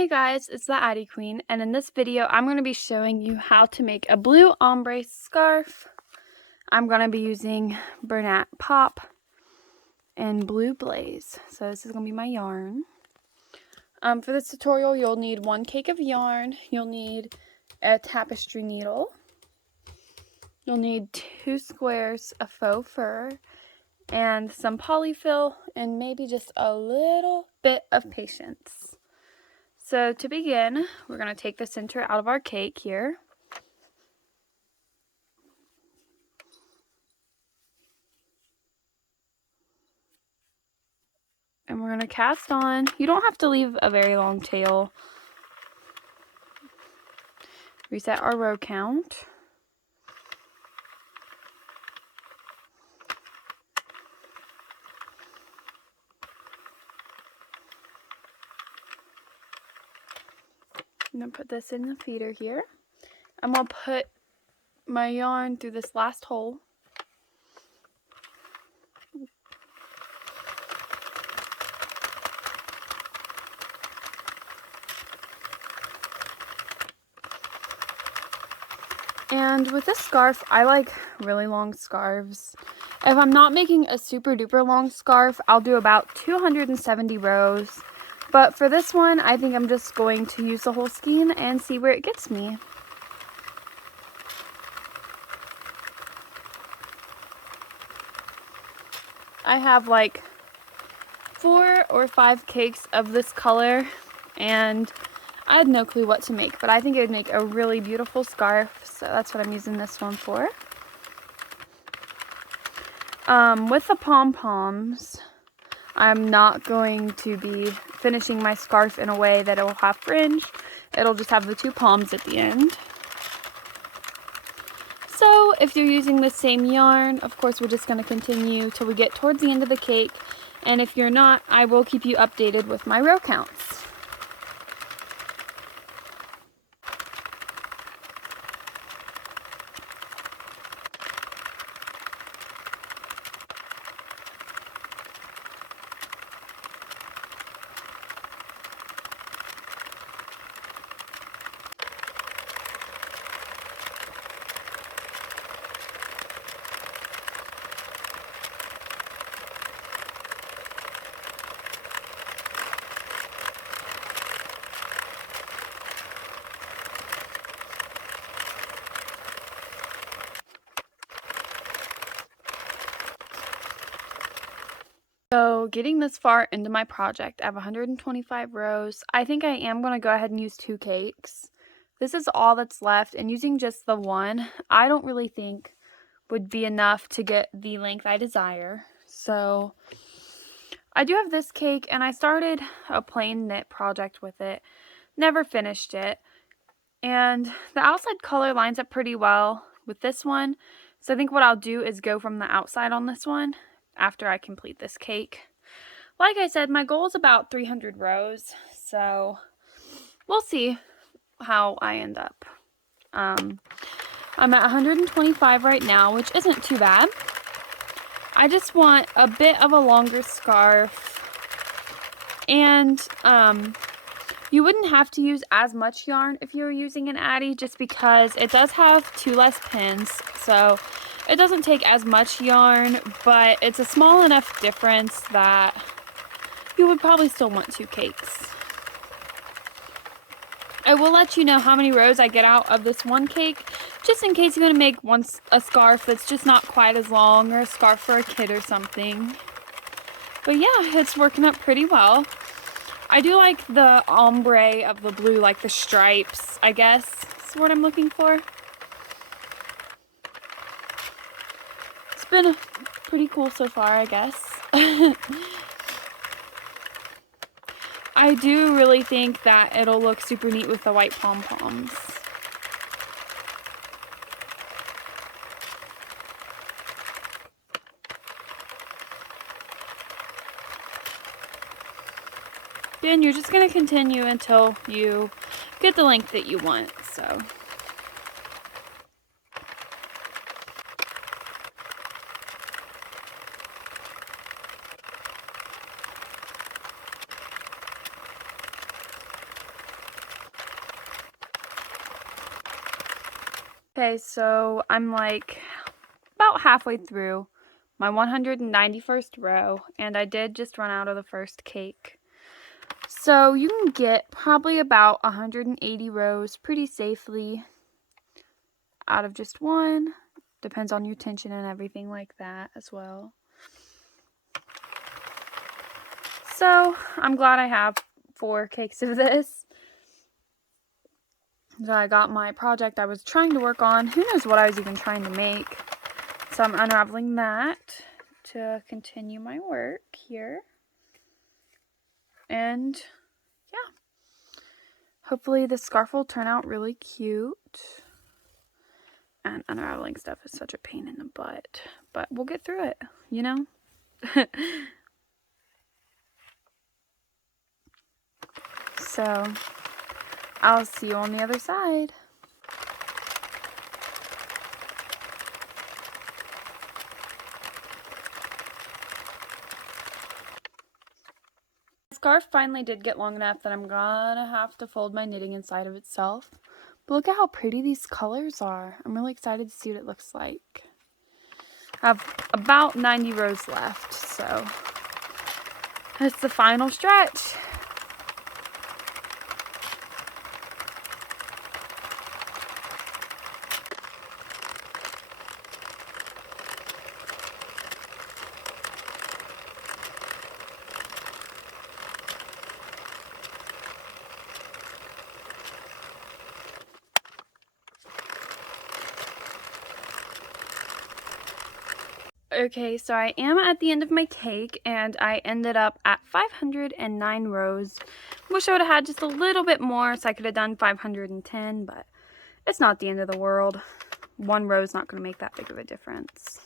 Hey guys, it's the Addi Queen, and in this video I'm going to be showing you how to make a blue ombre scarf. I'm going to be using Bernat Pop and Blue Blaze. So this is going to be my yarn. For this tutorial you'll need 1 cake of yarn, you'll need a tapestry needle, you'll need 2 squares of faux fur, and some polyfill, and maybe just a little bit of patience. So to begin, we're going to take the center out of our cake here. And we're going to cast on. You don't have to leave a very long tail. Reset our row count. I'm going to put this in the feeder here. I'm going to put my yarn through this last hole. And with this scarf, I like really long scarves. If I'm not making a super duper long scarf, I'll do about 270 rows. But for this one, I think I'm just going to use the whole skein and see where it gets me. I have like 4 or 5 cakes of this color, and I had no clue what to make, but I think it would make a really beautiful scarf, so that's what I'm using this one for. With the pom-poms, I'm not going to be finishing my scarf in a way that it will have fringe. It'll just have the 2 poms at the end. So if you're using the same yarn, of course we're just going to continue till we get towards the end of the cake. And if you're not, I will keep you updated with my row counts. So getting this far into my project, I have 125 rows. I think I am going to go ahead and use 2 cakes. This is all that's left, and using just the one, I don't really think would be enough to get the length I desire. So I do have this cake, and I started a plain knit project with it. Never finished it. And the outside color lines up pretty well with this one. So I think what I'll do is go from the outside on this one after I complete this cake. Like I said, my goal is about 300 rows, so we'll see how I end up. I'm at 125 right now, which isn't too bad. I just want a bit of a longer scarf, and you wouldn't have to use as much yarn if you were using an Addi, just because it does have 2 less pins, so it doesn't take as much yarn, but it's a small enough difference that you would probably still want 2 cakes. I will let you know how many rows I get out of this one cake, just in case you want to make a scarf that's just not quite as long, or a scarf for a kid or something. But yeah, it's working out pretty well. I do like the ombre of the blue, like the stripes, I guess is what I'm looking for. It's been pretty cool so far, I guess. I do really think that it'll look super neat with the white pom-poms. Then you're just going to continue until you get the length that you want, so. Okay, so I'm like about halfway through my 191st row, and I did just run out of the first cake. So you can get probably about 180 rows pretty safely out of just one. Depends on your tension and everything like that as well. So I'm glad I have 4 cakes of this. So I got my project I was trying to work on. Who knows what I was even trying to make. So I'm unraveling that to continue my work here. And yeah, hopefully the scarf will turn out really cute. And unraveling stuff is such a pain in the butt, but we'll get through it, you know? So I'll see you on the other side. The scarf finally did get long enough that I'm gonna have to fold my knitting inside of itself. But look at how pretty these colors are. I'm really excited to see what it looks like. I have about 90 rows left, so that's the final stretch. Okay, so I am at the end of my cake, and I ended up at 509 rows. Wish I would have had just a little bit more, so I could have done 510, but it's not the end of the world. One row is not going to make that big of a difference.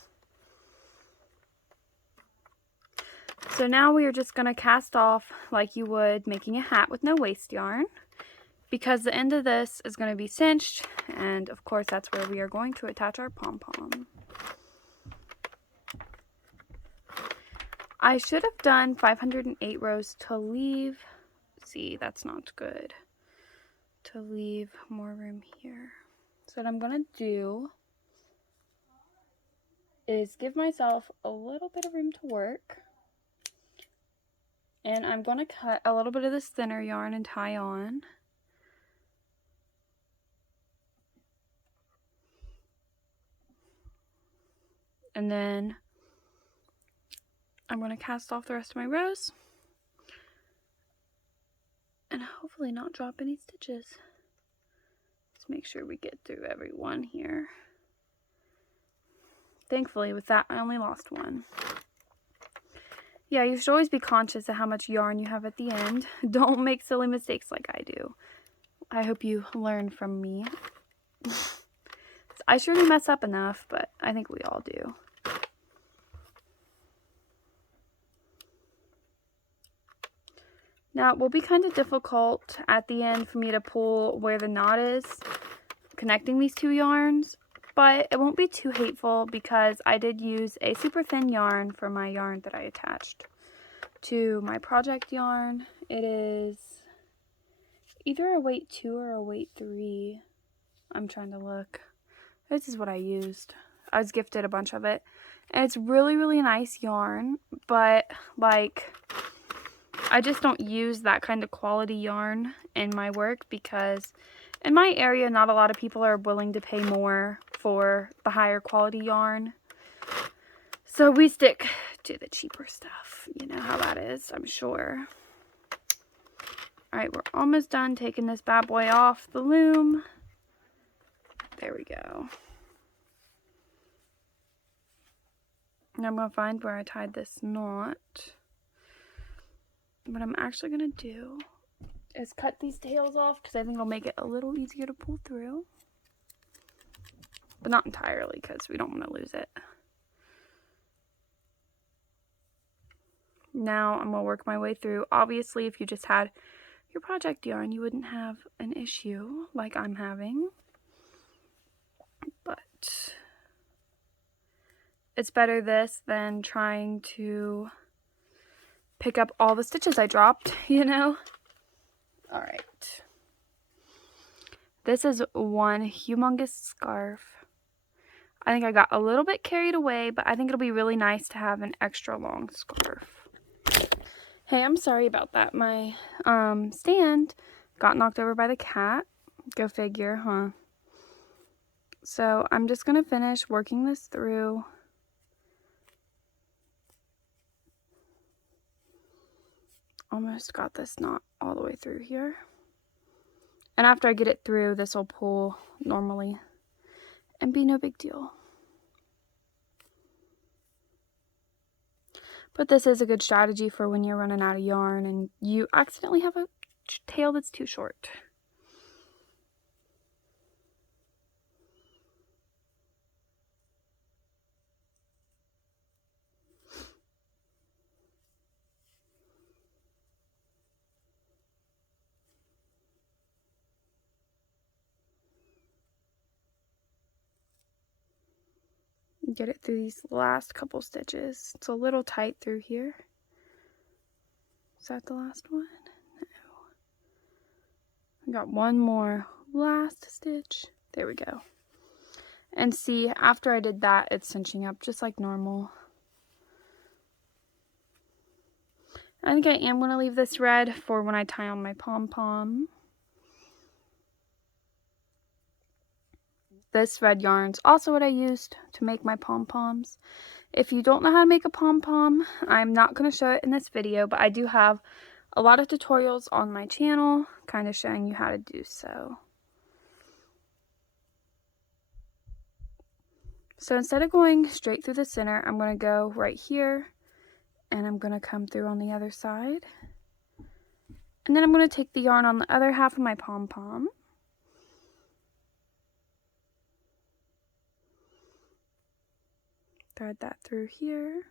So now we are just going to cast off like you would making a hat with no waste yarn, because the end of this is going to be cinched, and of course that's where we are going to attach our pom-pom. I should have done 508 rows to leave, see, that's not good, to leave more room here. So what I'm going to do is give myself a little bit of room to work. And I'm going to cut a little bit of this thinner yarn and tie on. And then I'm going to cast off the rest of my rows. And hopefully not drop any stitches. Let's make sure we get through every one here. Thankfully with that I only lost one. Yeah, you should always be conscious of how much yarn you have at the end. Don't make silly mistakes like I do. I hope you learn from me. I surely mess up enough, but I think we all do. Now, it will be kind of difficult at the end for me to pull where the knot is, connecting these two yarns, but it won't be too hateful because I did use a super thin yarn for my yarn that I attached to my project yarn. It is either a weight 2 or a weight 3. I'm trying to look. This is what I used. I was gifted a bunch of it. And it's really, really nice yarn, but like, I just don't use that kind of quality yarn in my work because in my area, not a lot of people are willing to pay more for the higher quality yarn. So we stick to the cheaper stuff. You know how that is, I'm sure. Alright, we're almost done taking this bad boy off the loom. There we go. Now I'm going to find where I tied this knot. What I'm actually going to do is cut these tails off because I think it'll make it a little easier to pull through. But not entirely because we don't want to lose it. Now I'm going to work my way through. Obviously, if you just had your project yarn, you wouldn't have an issue like I'm having. But it's better this than trying to pick up all the stitches I dropped, you know? Alright. This is one humongous scarf. I think I got a little bit carried away, but I think it'll be really nice to have an extra long scarf. Hey, I'm sorry about that. My stand got knocked over by the cat. Go figure, huh? So I'm just going to finish working this through. Almost got this knot all the way through here. And after I get it through, this will pull normally and be no big deal. But this is a good strategy for when you're running out of yarn and you accidentally have a tail that's too short. Get it through these last couple stitches. It's a little tight through here. Is that the last one? No. I got one more last stitch. There we go. And see, after I did that, it's cinching up just like normal. I think I am going to leave this red for when I tie on my pom-pom. This red yarn's also what I used to make my pom-poms. If you don't know how to make a pom-pom, I'm not going to show it in this video, but I do have a lot of tutorials on my channel kind of showing you how to do so. So instead of going straight through the center, I'm going to go right here and I'm going to come through on the other side. And then I'm going to take the yarn on the other half of my pom-pom. Thread that through here,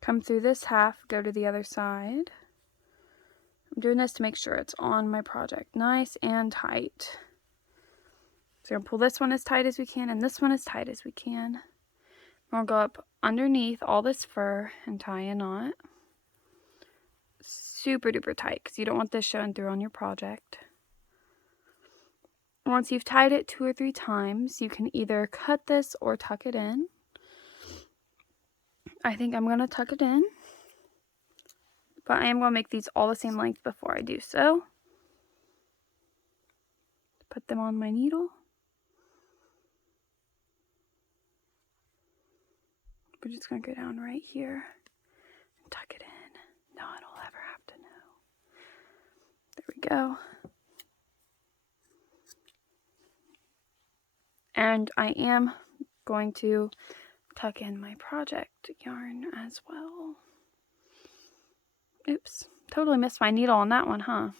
come through this half, go to the other side. I'm doing this to make sure it's on my project nice and tight. So we're going to pull this one as tight as we can and this one as tight as we can. We're going to go up underneath all this fur and tie a knot. Super duper tight because you don't want this showing through on your project. Once you've tied it 2 or 3 times, you can either cut this or tuck it in. I think I'm going to tuck it in, but I am going to make these all the same length before I do so. Put them on my needle. We're just going to go down right here and tuck it in. No one will ever have to know. There we go. And I am going to tuck in my project yarn as well. Oops, totally missed my needle on that one, huh?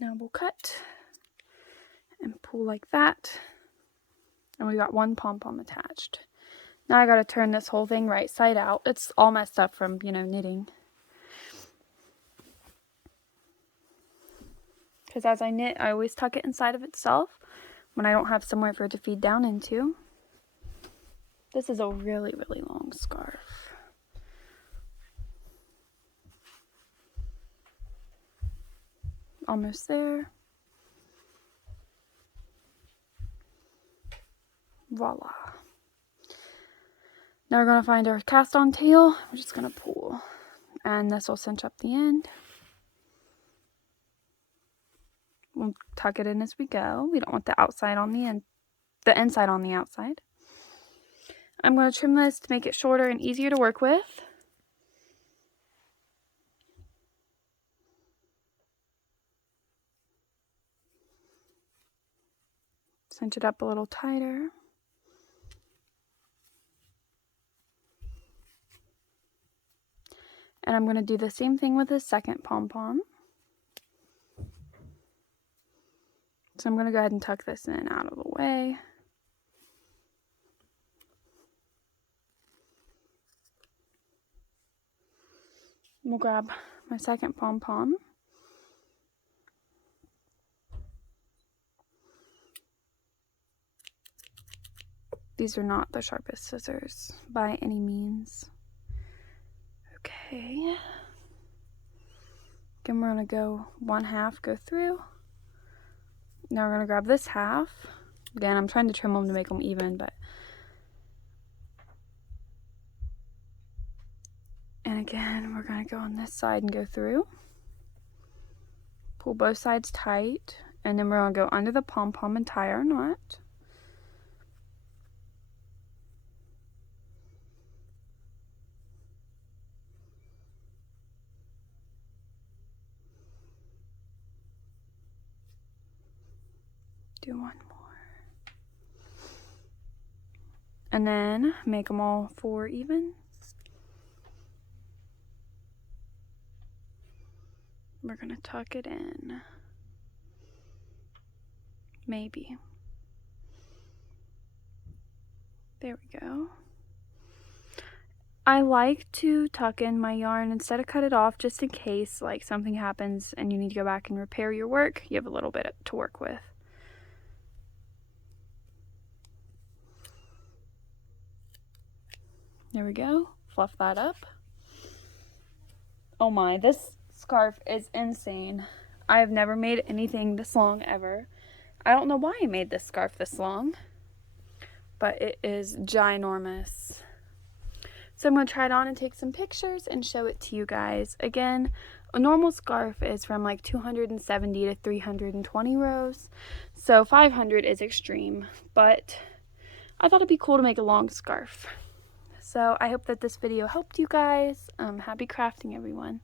Now we'll cut and pull like that. And we got one pom-pom attached. Now I gotta turn this whole thing right side out. It's all messed up from, knitting. Because as I knit, I always tuck it inside of itself when I don't have somewhere for it to feed down into. This is a really, really long scarf. Almost there. Voila. Now we're going to find our cast on tail. We're just going to pull. And this will cinch up the end. We'll tuck it in as we go. We don't want the outside on the end, the inside on the outside. I'm going to trim this to make it shorter and easier to work with. Cinch it up a little tighter. And I'm going to do the same thing with the second pom-pom. So I'm going to go ahead and tuck this in out of the way. We'll grab my second pom-pom. These are not the sharpest scissors by any means. Okay. Again, we're gonna go 1/2 go through. Now we're gonna grab this half. Again, I'm trying to trim them to make them even, but. And again, we're gonna go on this side and go through. Pull both sides tight, and then we're gonna go under the pom-pom and tie our knot. Do one more. And then make them all 4 even. We're gonna tuck it in. Maybe. There we go. I like to tuck in my yarn instead of cut it off, just in case like something happens and you need to go back and repair your work. You have a little bit to work with. There we go. Fluff that up. Oh my, this scarf is insane. I have never made anything this long ever. I don't know why I made this scarf this long, but it is ginormous. So I'm going to try it on and take some pictures and show it to you guys. Again, a normal scarf is from like 270 to 320 rows. So 500 is extreme, but I thought it'd be cool to make a long scarf. So I hope that this video helped you guys. Happy crafting, everyone.